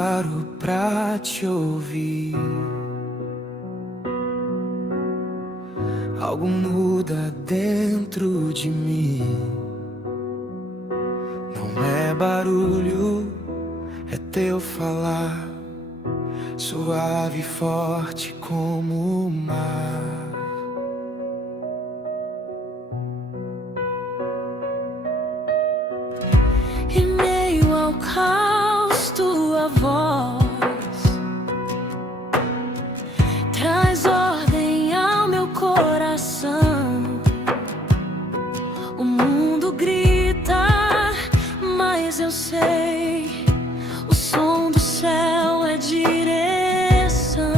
paro pra te ouvir, algo muda dentro de mim. Não é barulho, é teu falar, suave e forte como o mar. Em meio ao caos, tua voz traz ordem ao meu coração. O mundo grita, mas eu sei, o som do céu é direção.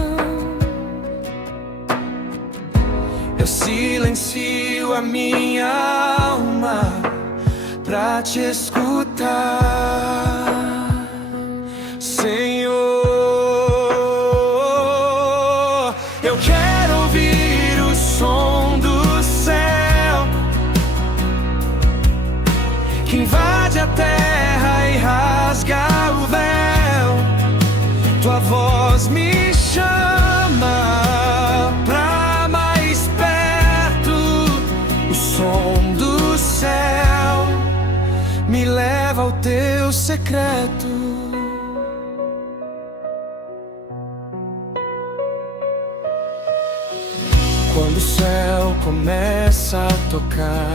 Eu silencio a minha alma pra te escutar, Senhor. Eu quero ouvir o som do céu que invade a terra e rasga o véu. Tua voz me chama pra mais perto. O som do céu me leva ao teu secreto. Quando o céu começa a tocar,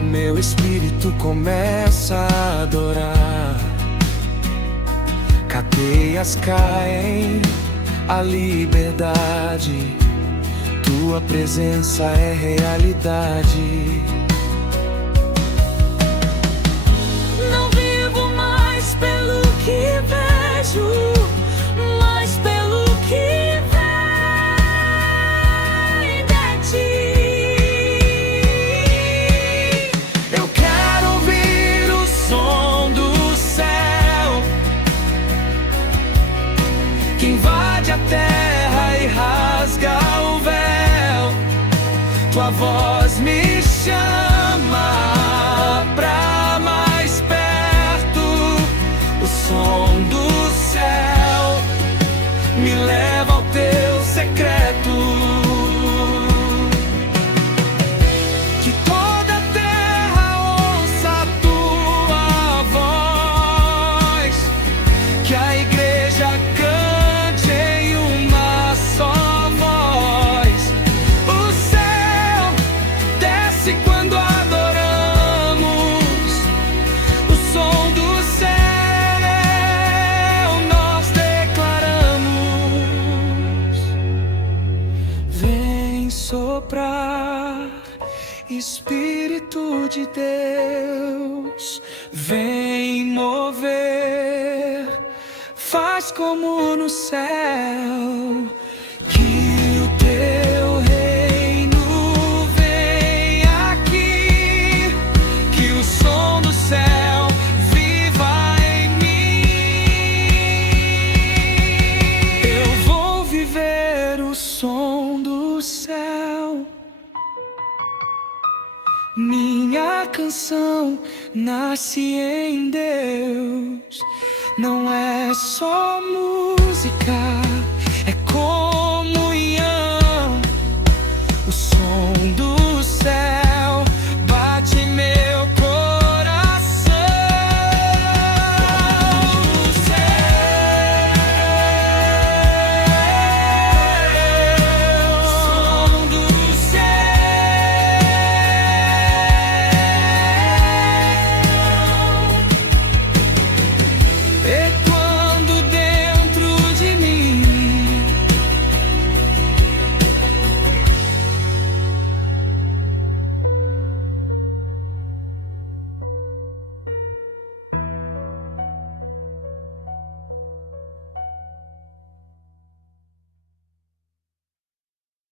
meu espírito começa a adorar. Cadeias caem, a liberdade, tua presença é realidade. Não vivo mais pelo que vejo, mas pelo que vem de ti. Eu quero ouvir o som do céu que invade a terra e rasga o véu. Tua voz me chama pra mais perto. O som do céu me leva ao teu secreto. Que toda a terra ouça a tua voz, que a igreja cante em uma só voz. O céu desce quando adoramos. O som do céu nós declaramos. Vem soprar, Espírito de Deus, vem mover, faz como no céu. Que o teu reino venha aqui, que o som do céu viva em mim. Eu vou viver o som do céu. Minha canção nasce em Deus, não é só música,